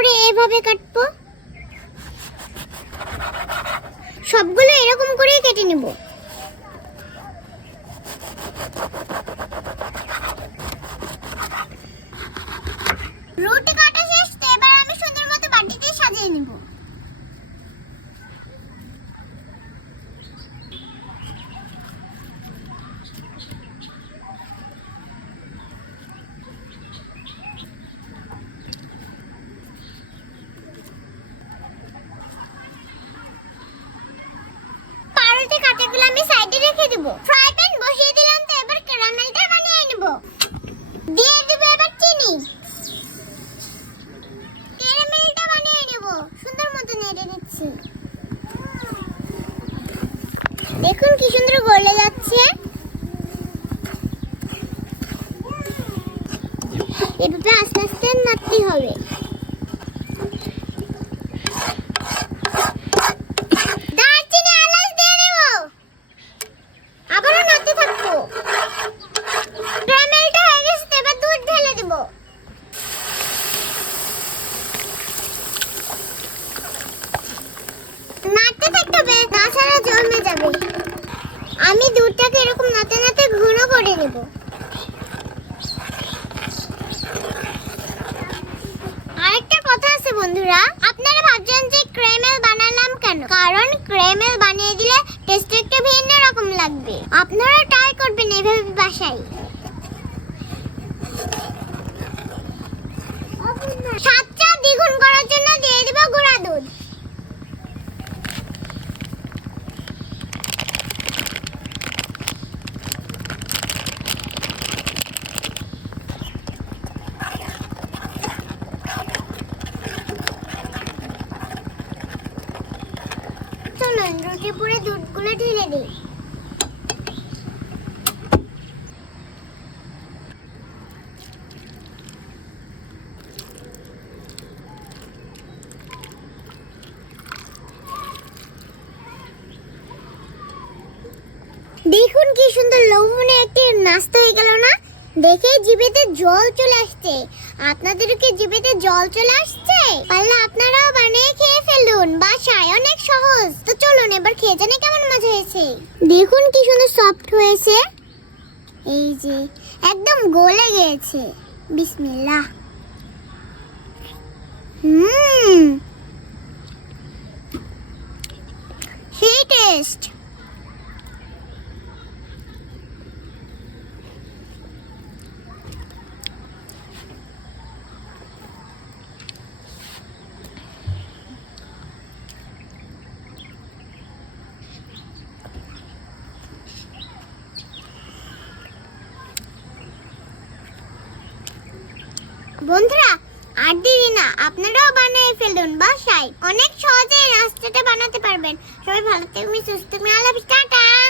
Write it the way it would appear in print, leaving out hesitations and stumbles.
করে এভাবে কাটবো। সবগুলো এরকম করেই কেটে নেব। রুটি কাটা শেষ, তো এবার আমি সুন্দর মতো বাটিতে সাজিয়ে নেব। পাউরুটি কাটাগুলো আমি সাইডে রেখে দেব। ফ্রাই প্যান বসিয়ে দিলাম, তো এবার ক্যারামেলটা বানিয়ে নেব। দিয়ে দেব এবার চিনি। ক্যারামেলটা বানিয়ে নেব, সুন্দর মতো নেড়ে নিচ্ছি। দেখুন কি সুন্দর গলে যাচ্ছে। এভাবে আস্তে আস্তে নাড়তে হবে। দারচিনি এলাচ দিয়ে দেব, আবারও নাড়তে থাকবো। ক্যারামেলটা হয়ে গেছে, এবার দুধ ঢেলে দেব। নাড়তে থাকতে হবে, তাছাড়া জমে যাবে। আমি দুধটাকে এরকম নাড়তে নাড়তে ঘন করে নেব। আরেকটা কথা আছে বন্ধুরা, আপনারা ভাবছেন যে ক্যারামেল বানালাম কেন? কারণ ক্যারামেল বানিয়ে দিলে টেস্ট একটু ভিন্ন রকম লাগবে। আপনারা ট্রাই করবেন এভাবে বাসায়। স্বাদটা দ্বিগুণ করার জন্য দিয়ে দেব গুঁড়া দুধ। চলুন রুটি পুরে দুধগুলো ঢেলে দিই। দেখুন কি সুন্দর লোভনীয় একটি নাস্তা হয়ে গেল না? দেখে জিভেতে জল চলে আসছে। আপনাদেরকে জিভেতে জল চলে আসছে? পারলে আপনারাও বানিয়ে খেয়ে ফেলুন, বাসায় অনেক সহজ। তো চলুন এবার খেয়ে জানি কেমন মজা হয়েছে। দেখুন কি সুন্দর সফট হয়েছে। এই যে একদম গলে গিয়েছে। বিসমিল্লাহ। সেই টেস্ট। বন্ধুরা আর দেরি না, আপনারাও বানিয়ে ফেলুন বাসায়। অনেক সহজে এই নাস্তাটা বানাতে পারবেন। সবাই ভালো থাকবেন, সুস্থ থাকবেন। আল্লাহ হাফেজ, টাটা।